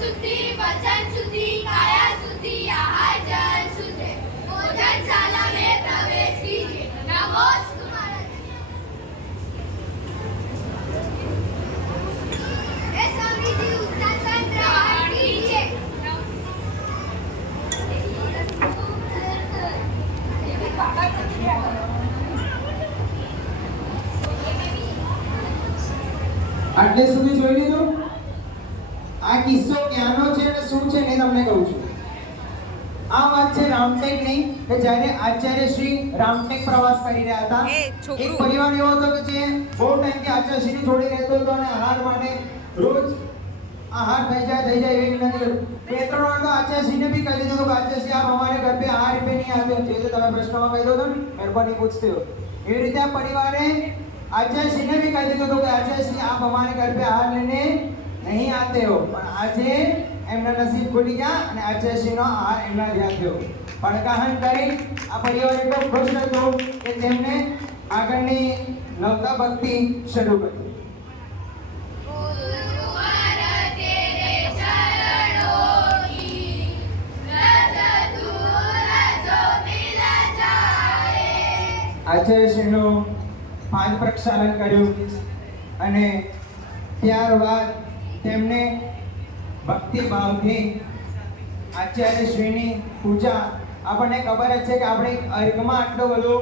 शुद्धि वचन शुद्धि काया शुद्धि आहार जल शुद्ध भोजनशाला में प्रवेश कीजिए। नमोस्तु महाराज। समृद्धि उत्साह ग्रहण कीजिए। આટલે સુધી જોઈ લીધું? આ કિસ્સો ક્યાંનો છે અને શું છે ને તમને કહું છું. આ વાત છે રામટેકની કે જ્યારે આચાર્ય શ્રી રામટેક પ્રવાસ કરી રહ્યા હતા. એક પરિવાર એવો હતો કે જે બહુ ટાઈમથી આચાર્ય શ્રીની જોડે રહેતો હતો અને આહાર માટે રોજ આહાર થઈ જાય એવી નથી. બે ત્રણ વાર તો આચાર્ય શ્રીને બી કહી દીધું કે આચાર્ય શ્રી આપ हमारे घर पे आहार पे नहीं आते हो. જે તમે પ્રશ્નમાં કહી દો છો ને મહેરબાની પૂછते हो. એવી રીતે આ પરિવારે आचार्य श्री ने भी कह दिया तो आचार्य श्री आप हमारे घर पे आहार लेने नहीं आते हो. પણ આજે એમના નસીબ ખુલી ગયા અને આચાર્ય શ્રીનો આહાર એમના ધ્યાન થયો. પડકાહન કરી આ પરિવાર એટલો ખુશ હતો કે તેમને આગળની નવતા ભક્તિ શરૂ કરી. આચાર્ય શ્રીનું પાંચ પ્રક્ષાલન કર્યું અને ત્યારબાદ તેમને ભક્તિ ભાવથી આચાર્ય શ્રીની પૂજા. આપણને ખબર જ છે કે આપણે અર્ઘમાં આટલો બધો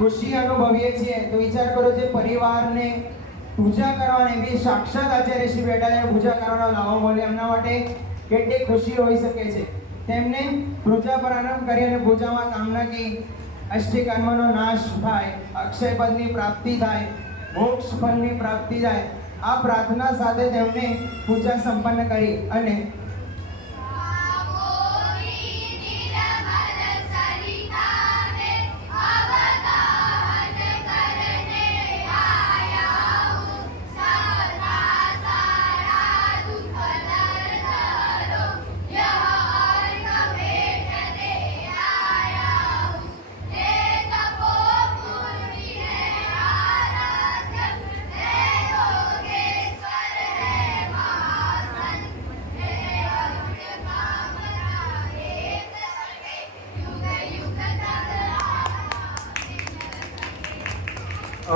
ખુશી અનુભવીએ છીએ તો વિચાર કરો જે પરિવારને પૂજા કરવાની બી સાક્ષાત આચાર્ય શ્રી બેઠા છે, પૂજા કરવાનો લાવો મળે એમના માટે કેટલી ખુશી હોઈ શકે છે. તેમને પૂજા પ્રારંભ કરી અને પૂજામાં કામના કી અષ્ટકર્મનો નાશ થાય, અક્ષય પદની પ્રાપ્તિ થાય, મોક્ષ ફળની પ્રાપ્તિ થાય. આ પ્રાર્થના સાથે તેમણે પૂજા સંપન્ન કરી અને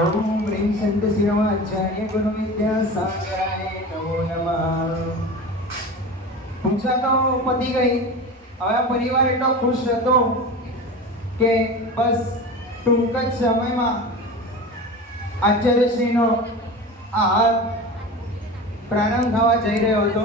ओम ह्रीं संत शिवाचार्य गुरु विद्यासागराय नमो नमः. પૂજા તો પતી ગઈ. હવે આ પરિવાર એટલો ખુશ હતો કે બસ ટૂંક જ સમયમાં આચાર્યશ્રીનો આહાર પ્રારંભ થવા જઈ રહ્યો હતો.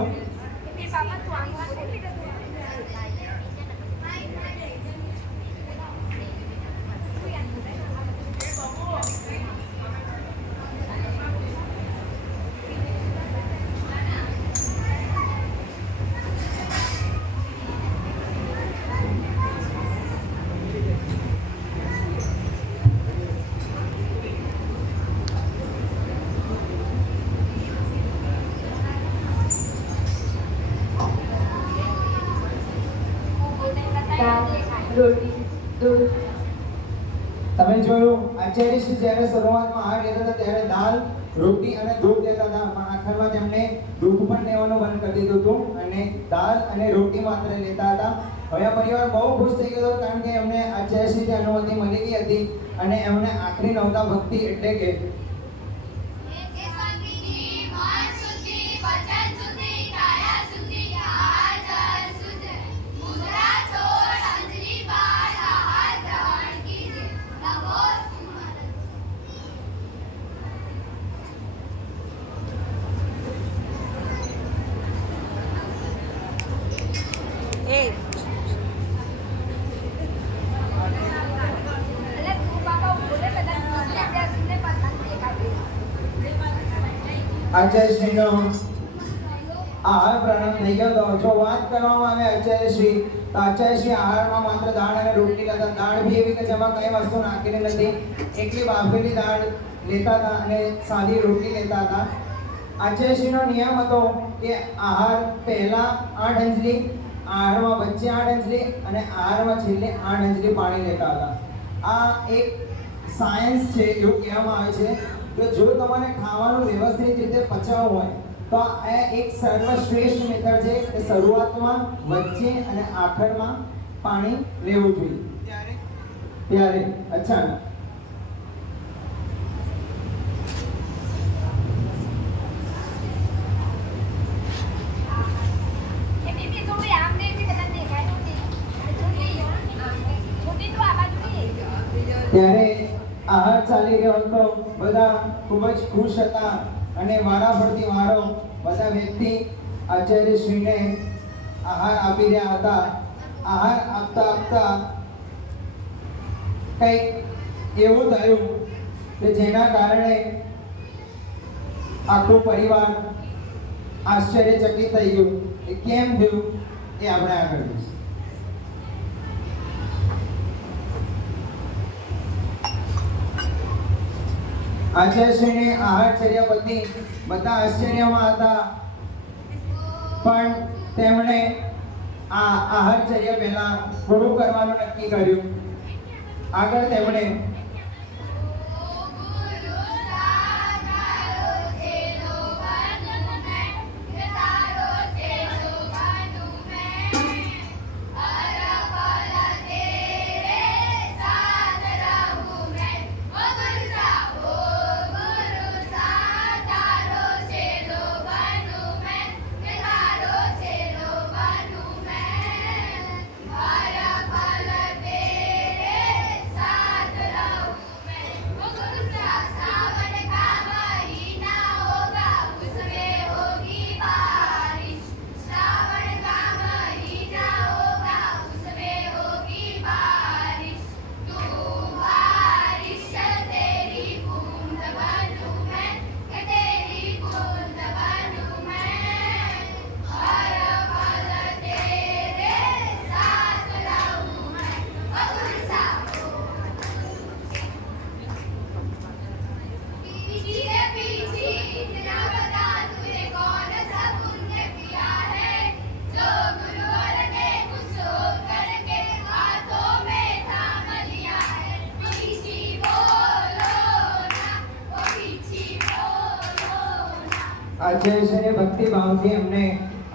તમે જોયું આચાર્ય શ્રી જ્યારે શરૂઆતમાં આહાર લેતા હતા ત્યારે દાળ, રોટી અને દૂધ લેતા હતા. પણ આખરમાં તેમણે દૂધ પણ લેવાનું બંધ કરી દીધું હતું અને દાળ અને રોટી માત્ર લેતા હતા. હવે આ પરિવાર બહુ ખુશ થઈ ગયો કારણ કે એમને આચાર્ય શ્રીની અનુમતિ મળી ગઈ હતી અને એમને આખરી નવતા ભક્તિ એટલે કે આચાર્ય શ્રીનો આહાર પ્રારંભ થઈ ગયો હતો. જો વાત કરવામાં આવે આચાર્ય શ્રી તો આચાર્ય શ્રી આહારમાં માત્ર દાળ અને રોટલી લેતા. દાળ બી એવી કે જેમાં કઈ વસ્તુ નાખેલી નથી, એકલી બાફેલી દાળ લેતા હતા અને સાદી રોટલી લેતા હતા. આચાર્ય શ્રીનો નિયમ હતો કે આહાર પહેલા 8 અંજલિ, આહારમાં વચ્ચે 8 અંજલિ અને આહારમાં છેલ્લે 8 અંજલિ પાણી લેતા હતા. આ એક સાયન્સ છે એવું કહેવામાં આવે છે કે જો તમારે ખાવાનું વ્યવસ્થિત રીતે પચાવવું હોય તો આ એક સર્વશ્રેષ્ઠ મેથડ છે કે શરૂઆતમાં, વચ્ચે અને આખરમાં પાણી લેવું જોઈએ. ત્યારે અચાનક ત્યારે આહાર ચાલી રહ્યો હતો. બધા ખૂબ જ ખુશ હતા અને વારાફરતી વારો બધા વ્યક્તિ આચાર્યશ્રીને આહાર આપી રહ્યા હતા. આહાર આપતા આપતા કંઈક એવું થયું કે જેના કારણે આખો પરિવાર આશ્ચર્યચકિત થઈ ગયું. એ કેમ થયું એ આપણે આગળ જોઈશું. આચાર્યશ્રીની આહારચર્યા પત્ની બધા આશ્ચર્યમાં હતા, પણ તેમણે આ આહારચર્યા પહેલા પૂરું કરવાનું નક્કી કર્યું. આગળ તેમણે આચાર્યશ્રીએ ભક્તિ ભાવથી એમને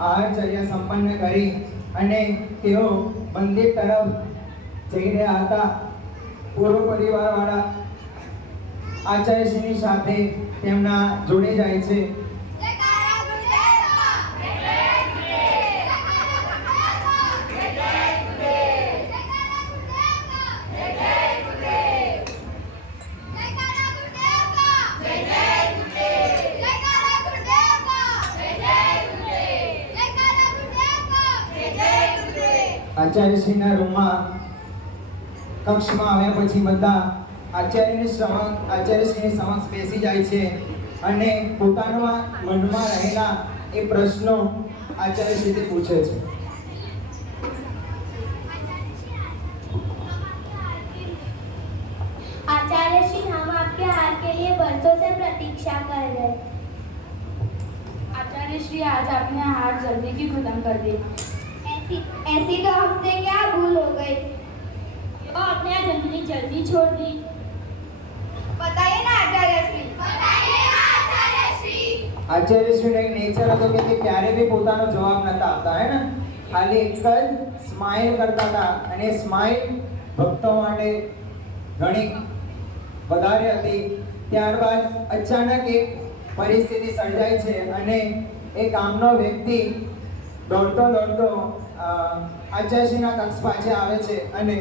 આહારચર્યા સંપન્ન કરી અને તેઓ મંદિર તરફ જઈ રહ્યા હતા. પૂરો પરિવારવાળા આચાર્યશ્રીની સાથે તેમના જોડે જાય છે. આચાર્યશ્રીના રૂમમાં કક્ષમાં આવ્યા પછી બધા આચાર્યશ્રીની સમક્ષ બેસી જાય છે અને પોતાના મનમાં રહેલા એ પ્રશ્નો આચાર્યશ્રીથી પૂછે છે. आचार्य श्री, हम आपके हार के लिए बरसों से प्रतीक्षा कर रहे हैं. आचार्य श्री, आज आपने हार जल्दी क्यों खत्म कर दी? ऐसी तो हमसे क्या भूल हो गई? तो आपने आज जल्दी जल्दी छोड़ दी. बताइए ना आचार्य श्री. આચાર્યશ્રીનો એક નેચર હતો કે તે ક્યારે બી પોતાનો જવાબ નતા આપતા, હે ને, ખાલી એક જ સ્માઇલ કરતા હતા અને સ્માઇલ ભક્તો માટે ઘણી વધારે હતી. ત્યારબાદ અચાનક એક પરિસ્થિતિ સર્જાય છે અને એ ગામનો વ્યક્તિ દોડતો દોડતો આચાર્યશ્રીના કક્ષ પાસે આવે છે અને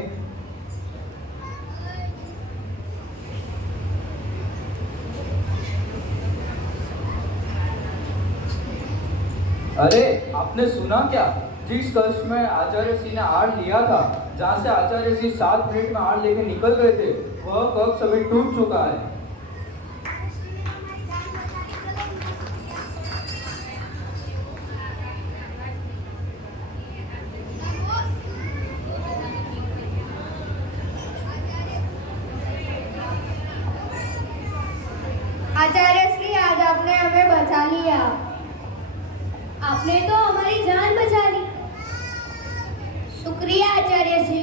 अरे आपने सुना क्या? जिस कक्ष में आचार्य सिंह ने हार लिया था, जहाँ से आचार्य सिंह 7 मिनट में हार लेके निकल गए थे, वह कक्ष अभी टूट चुका है. आचार्य श्री, आज आपने हमें बचा लिया. आपने तो हमारी जान बचा ली. शुक्रिया आचार्य श्री.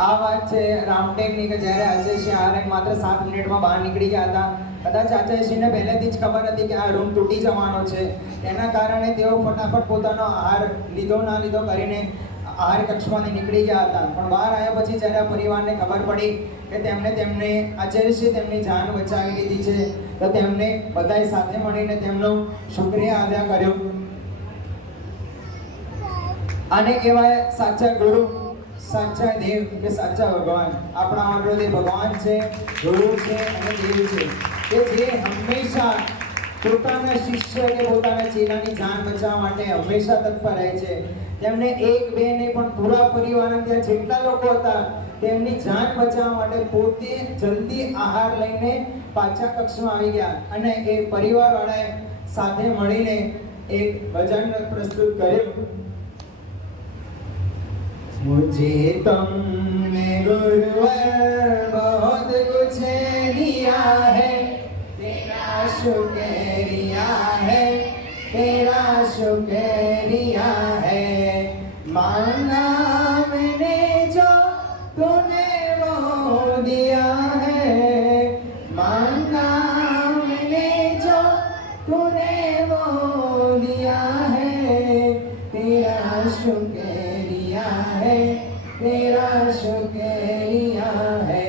આ વાત છે રામટેકની કે જ્યારે આચાર્યશ્રી આર્ય માત્ર 7 મિનિટમાં બહાર નીકળી ગયા હતા. કદાચ આચાર્યશ્રીને પહેલેથી જ ખબર હતી કે આ રૂમ તૂટી જવાનો છે. તેના કારણે તેઓ ફટાફટ પોતાનો આહાર લીધો ના લીધો કરીને આહાર કક્ષમાંથી નીકળી ગયા હતા. પણ બહાર આવ્યા પછી જ્યારે આ પરિવારને ખબર પડી કે તેમને આચાર્યશ્રી તેમની જાન બચાવી લીધી છે, તો તેમને બધાએ સાથે મળીને તેમનો શુક્રિયા અદા કર્યો. આને કહેવાય સાચા ગુરુ, સાચા દેવ કે સાચા ભગવાન. આપણા માટે તે ભગવાન છે, ગુરુ છે અને દેવ છે કે જે હંમેશા પોતાના શિષ્ય કે પોતાના ચેલાની જાન બચાવવા માટે હંમેશા તત્પર રહે છે. તેમને એક બે નહીં પણ પૂરા પરિવારના ત્યાં જેટલા લોકો હતા તેમની જાન બચાવવા માટે પોતે જલ્દી આહાર લઈને પાછા કક્ષમાં આવી ગયા અને એ પરિવારવાળાએ સાથે મળીને એક ભજન પ્રસ્તુત કર્યું. मुझे तुमने गुरुवर बहुत कुछ दिया है, तेरा शुक्रिया है, तेरा शुक्रिया है. मांगा मैंने जो तूने वो दिया है, मांगा मैंने जो तूने वो दिया है. तेरा शुक्रिया है, तेरा शुक्रिया है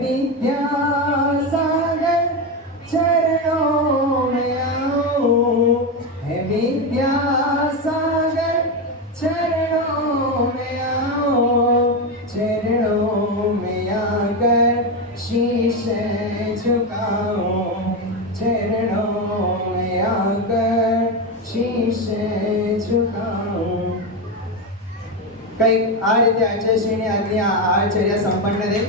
विद्यासागर चरणों में आओ, है विद्यासागर चरणों में आओ. चरणों में आकर शीश झुकाओ, चरणों में आकर शीश झुकाओ. કંઈક આ રીતે આચાર્યશ્રીની આજની આ આચર્યા સંપન્ન થઈ.